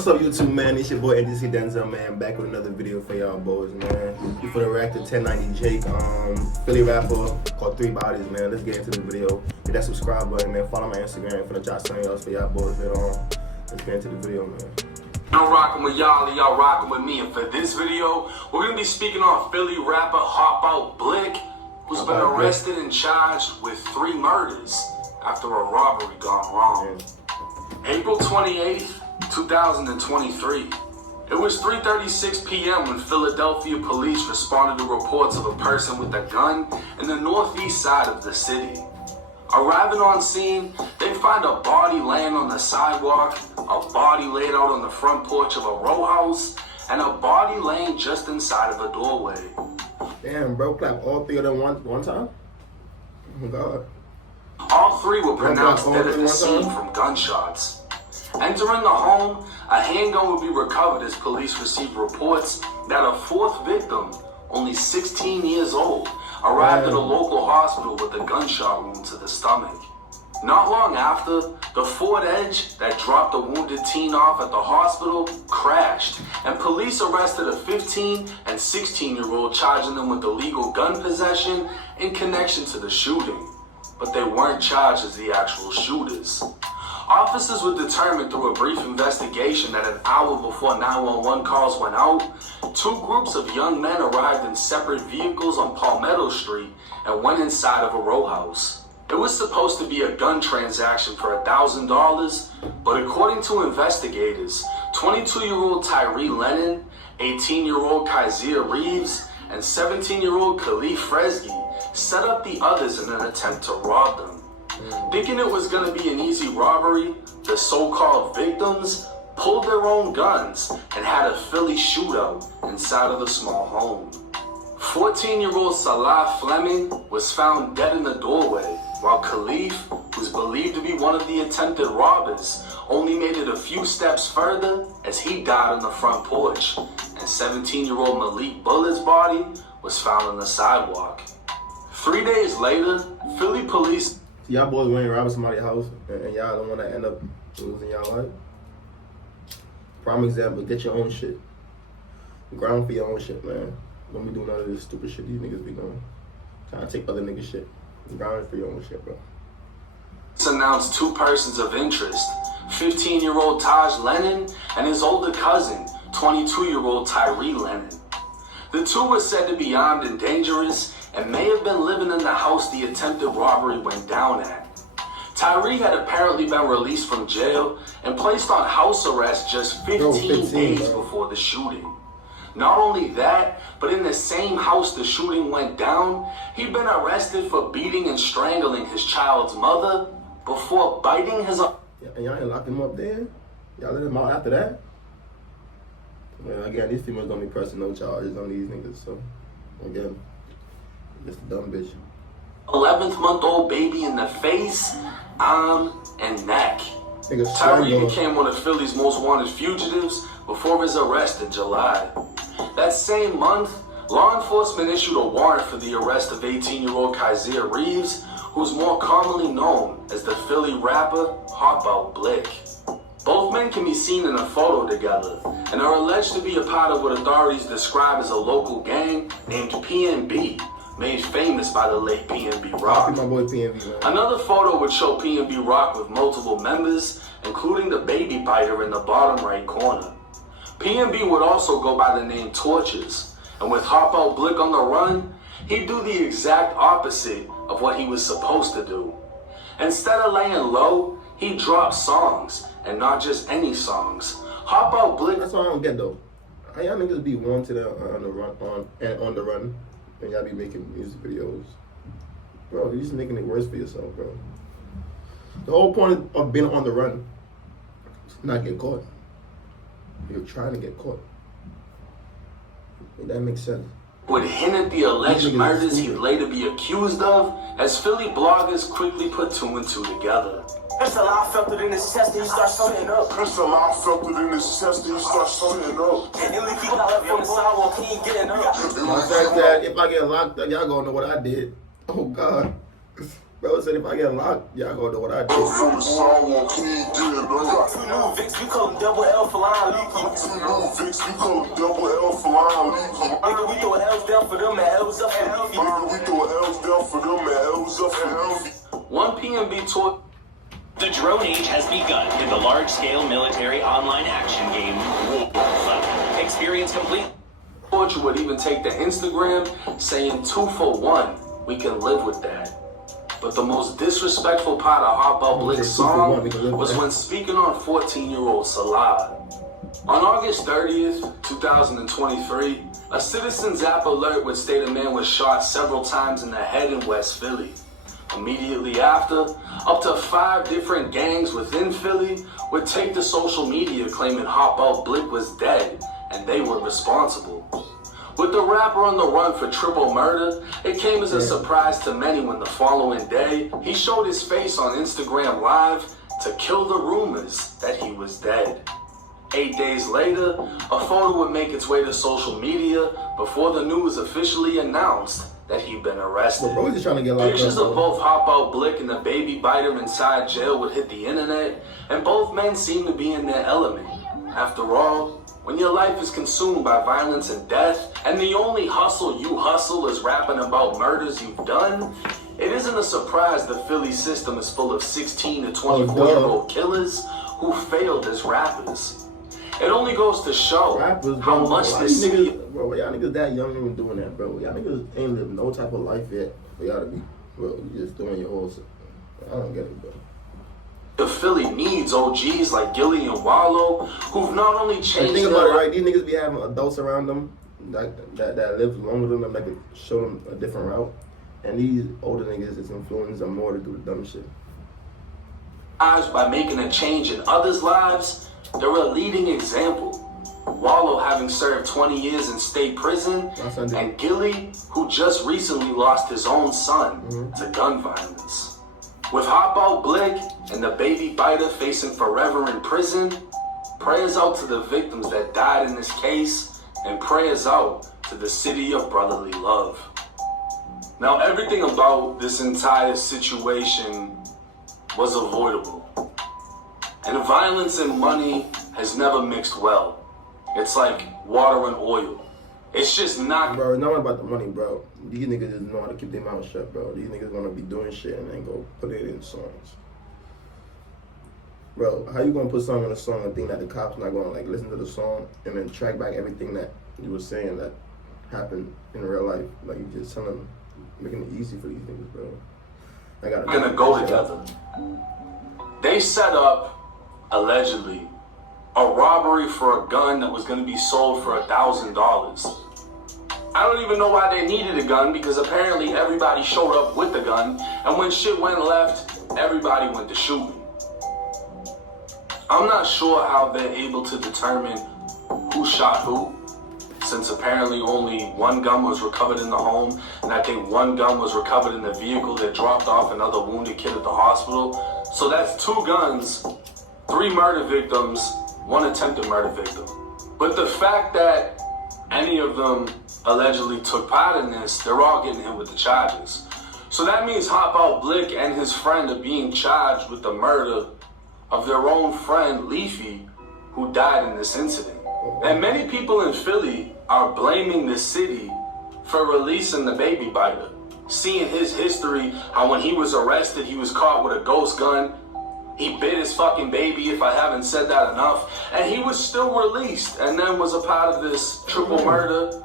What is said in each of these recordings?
What's up, YouTube, man? It's your boy NDC Denzel, man. Back with another video for y'all boys, man. You for the react to 1090 Jake, Philly rapper called 3 Bodies, man. Let's get into the video. Hit that subscribe button, man. Follow my Instagram for the drop something else for y'all boys later on. Let's get into the video, man. I'm rocking with y'all and y'all rocking with me. And for this video, we're gonna be speaking on Philly rapper Hopoutblick, who's been arrested and charged with 3 murders after a robbery gone wrong. April 28th, 2023. It was 3:36 p.m. when Philadelphia police responded to reports of a person with a gun in the northeast side of the city. Arriving on scene, they find a body laying on the sidewalk, a body laid out on the front porch of a row house, and a body laying just inside of a doorway. Damn, bro, clap all 3 of them one time? Oh, God. All 3 were pronounced dead at the scene from gunshots. Entering the home, a handgun would be recovered as police received reports that a 4th victim, only 16 years old, arrived at a local hospital with a gunshot wound to the stomach. Not long after, the Ford Edge that dropped the wounded teen off at the hospital crashed, and police arrested a 15 and 16-year-old, charging them with illegal gun possession in connection to the shooting. But they weren't charged as the actual shooters. Officers were determined through a brief investigation that an hour before 911 calls went out, 2 groups of young men arrived in separate vehicles on Palmetto Street and went inside of a row house. It was supposed to be a gun transaction for $1,000, but according to investigators, 22-year-old Tyree Lennon, 18-year-old Kaiser Reeves, and 17-year-old Khalif Fresgy set up the others in an attempt to rob them. Thinking it was going to be an easy robbery, the so-called victims pulled their own guns and had a Philly shootout inside of the small home. 14-year-old Salah Fleming was found dead in the doorway, while Khalif, who's believed to be one of the attempted robbers, only made it a few steps further as he died on the front porch, and 17-year-old Malik Bullett's body was found on the sidewalk. 3 days later, Philly police... Y'all boys went and robbing somebody's house, and y'all don't want to end up losing y'all life. Prime example, get your own shit. Ground for your own shit, man. Don't be doing none of this stupid shit these niggas be doing. Trying to take other niggas' shit. Ground for your own shit, bro. Announced 2 persons of interest, 15-year-old Taj Lennon and his older cousin, 22-year-old Tyree Lennon. The 2 were said to be armed and dangerous and may have been living in the house the attempted robbery went down at. Tyree had apparently been released from jail and placed on house arrest just 15 days before the shooting. Not only that, but in the same house the shooting went down, he'd been arrested for beating and strangling his child's mother before biting his... Yeah, and y'all ain't locked him up there? Y'all let him out after that? Well, again, these females don't be pressing no charges on these niggas, so again, just a dumb bitch. 11th-month-old baby in the face, arm, and neck. Tyree became one of Philly's most wanted fugitives before his arrest in July. That same month, law enforcement issued a warrant for the arrest of 18-year-old Kaiser Reeves, who's more commonly known as the Philly rapper Hopoutblick. Both men can be seen in a photo together and are alleged to be a part of what authorities describe as a local gang named PNB, made famous by the late PNB Rock. My boy PNB, man. Another photo would show PNB Rock with multiple members, including the baby biter in the bottom right corner. PNB would also go by the name Torches, and with Hopoutblick on the run, he'd do the exact opposite of what he was supposed to do. Instead of laying low, he dropped songs, and not just any songs. Hopoutblick... That's what I don't get, though. How y'all niggas be wanted on the run, and y'all be making music videos? Bro, you're just making it worse for yourself, bro. The whole point of being on the run is not get caught. You're trying to get caught. That makes sense. Would hint at the alleged murders he'd later be accused of, as Philly bloggers quickly put 2 and 2 together. Crystal, I felt it in his chest and he starts shutting up. Crystal, I felt it in his chest and he starts shutting up. And he got left on the sidewalk, he ain't getting up. If I get locked up, y'all gonna know what I did. Oh, God. Bro said if I get locked, y'all gonna know what I did. From the sidewalk, he ain't did nothing. Two new Vicks, you call them double L for line leaky. Two new Vicks, you call them double L for line leaky. Nigga, we throw L's down for them and L's up for leafy. Nigga, we throw L's down for them and L's up for leafy. One PNB tour. The drone age has begun in the large-scale military online action game Wolf. Experience complete. Portrait would even take to Instagram saying 2 for 1. We can live with that. But the most disrespectful part of Hopoutblick's song was when speaking on 14-year-old Salah. On August 30th, 2023, a citizen Zap alert would state a man was shot several times in the head in West Philly. Immediately after, up to 5 different gangs within Philly would take to social media claiming Hopoutblick was dead and they were responsible. With the rapper on the run for triple murder, it came as a surprise to many when the following day, he showed his face on Instagram Live to kill the rumors that he was dead. 8 days later, a photo would make its way to social media before the news officially announced that he'd been arrested. Bro, he's trying to get locked Pictures up, of both Hopoutblick and the baby biter inside jail would hit the internet, and both men seemed to be in their element. After all, when your life is consumed by violence and death, and the only hustle you hustle is rapping about murders you've done, it isn't a surprise the Philly system is full of 16 to 24-year-old killers who failed as rappers. It only goes to show how much this city... Bro, y'all niggas that young even doing that, bro. Y'all niggas ain't lived no type of life yet for y'all to be, bro, you just doing your whole... I don't get it, bro. The Philly needs OGs like Gilly and Wallow, who've not only changed... Think about it, right? These niggas be having adults around them that live longer than them, that could show them a different route. And these older niggas is influencing them more to do the dumb shit. By making a change in others' lives, they're a leading example. Wallow having served 20 years in state prison, and Gilly, who just recently lost his own son to gun violence. With Hopoutblick and the baby biter facing forever in prison, prayers out to the victims that died in this case, and prayers out to the city of brotherly love. Now, everything about this entire situation was avoidable. And violence and money has never mixed well. It's like water and oil. It's just not... Bro, it's not about the money, bro. These niggas just know how to keep their mouth shut, bro. These niggas gonna be doing shit and then go put it in songs. Bro, how you gonna put something in a song and think that the cops not gonna like listen to the song and then track back everything that you were saying that happened in real life? Like, you just telling them, making it easy for these niggas, bro. I gotta gonna go together. They set up, allegedly, a robbery for a gun that was gonna be sold for $1,000. I don't even know why they needed a gun, because apparently everybody showed up with the gun, and when shit went left, everybody went to shooting. I'm not sure how they're able to determine who shot who, since apparently only one gun was recovered in the home, and I think one gun was recovered in the vehicle that dropped off another wounded kid at the hospital. So that's 2 guns, 3 murder victims, 1 attempted murder victim. But the fact that any of them allegedly took part in this, they're all getting hit with the charges. So that means Hopoutblick and his friend are being charged with the murder of their own friend, Leafy, who died in this incident. And many people in Philly are blaming the city for releasing the baby biter. Seeing his history, how when he was arrested, he was caught with a ghost gun. He bit his fucking baby, if I haven't said that enough. And he was still released, and then was a part of this triple murder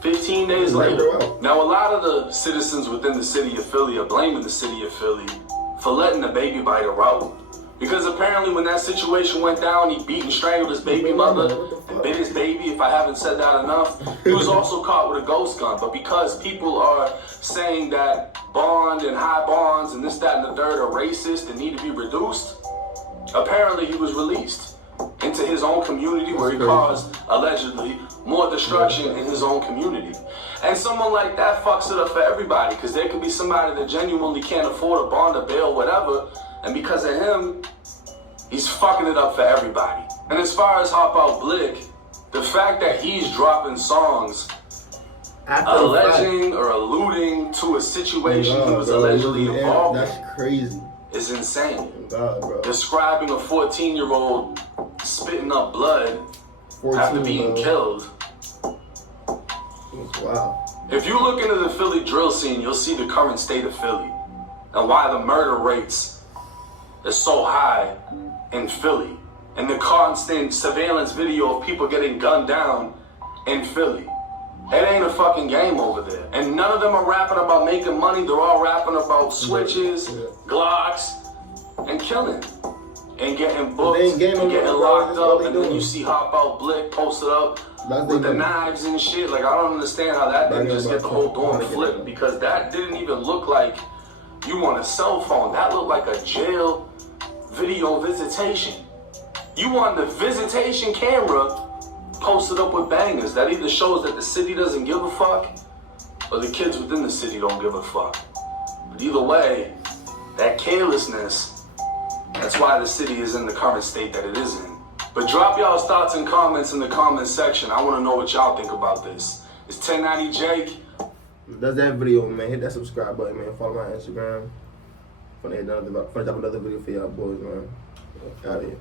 15 days later. Now, a lot of the citizens within the city of Philly are blaming the city of Philly for letting the baby biter out. Because apparently when that situation went down, he beat and strangled his baby mother and bit his baby, if I haven't said that enough. He was also caught with a ghost gun. But because people are saying that bond and high bonds and this, that, and the third are racist and need to be reduced, apparently he was released into his own community where he caused, allegedly, more destruction in his own community. And someone like that fucks it up for everybody, because there could be somebody that genuinely can't afford a bond, a bail, whatever, and because of him, he's fucking it up for everybody. And as far as Hopoutblick, the fact that he's dropping songs After the fact. alleging or alluding to a situation he was bro, allegedly involved in That's crazy. is insane. God, bro. Describing a 14-year-old spitting up blood 14, after being bro. killed. Wow. If you look into the Philly drill scene, you'll see the current state of Philly and why the murder rates is so high in Philly, and the constant surveillance video of people getting gunned down in Philly. It ain't a fucking game over there. And none of them are rapping about making money. They're all rapping about switches, Glocks, and killing. And getting booked, They ain't game and no getting more, locked bro. up, That's all they and then doing. you see Hopoutblick posted up That's with they the doing. knives and shit. Like, I don't understand how that didn't Back just up get the my whole phone. dorm flipped, because that didn't even look like you on a cell phone. That looked like a jail video visitation. You on the visitation camera posted up with bangers. That either shows that the city doesn't give a fuck or the kids within the city don't give a fuck. But either way, that carelessness, that's why the city is in the current state that it is in. But drop y'all's thoughts and comments in the comment section. I want to know what y'all think about this. It's 1090 Jake. That's that video, man. Hit that subscribe button, man. Follow my Instagram. Finna drop another video for y'all boys, man. Out of here.